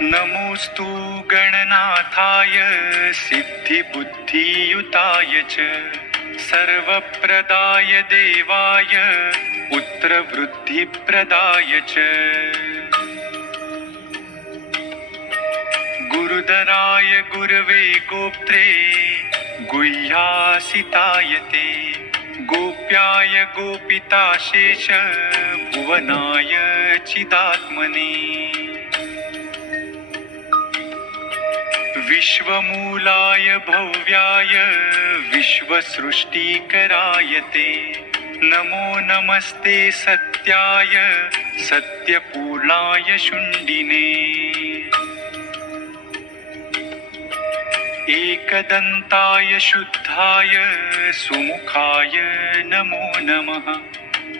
नमोस्तु गणनाथाय सिद्धिबुद्धियुताय च सर्वप्रदाय देवाय पुत्रवृद्धिप्रदाय च गुरुधराय गुरवे गोप्त्रे गुह्यासिताय ते गोप्याय गोपिताशेष भुवनाय चिदात्मने विश्वमूलाय भव्याय विश्वसृष्टिकराय ते नमो नमस्ते सत्याय सत्यपूर्णाय शुण्डिने एकदन्ताय शुद्धाय सुमुखाय नमो नमः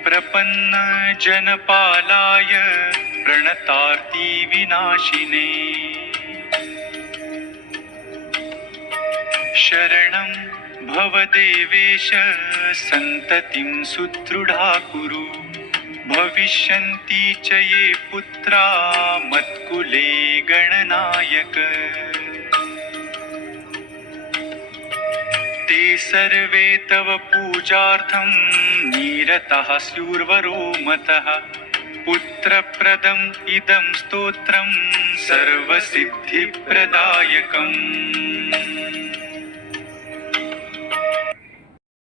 प्रपन्नजनपालाय प्रणतार्तिविनाशिने शरणं भवदेवेश सन्ततिं सुदृढा कुरु भविष्यन्ति च ये पुत्रा मत्कुले गणनायक ते सर्वे तव पूजार्थं निरताः स्युर्वरो मतः पुत्रप्रदम् इदं स्तोत्रं सर्वसिद्धिप्रदायकम्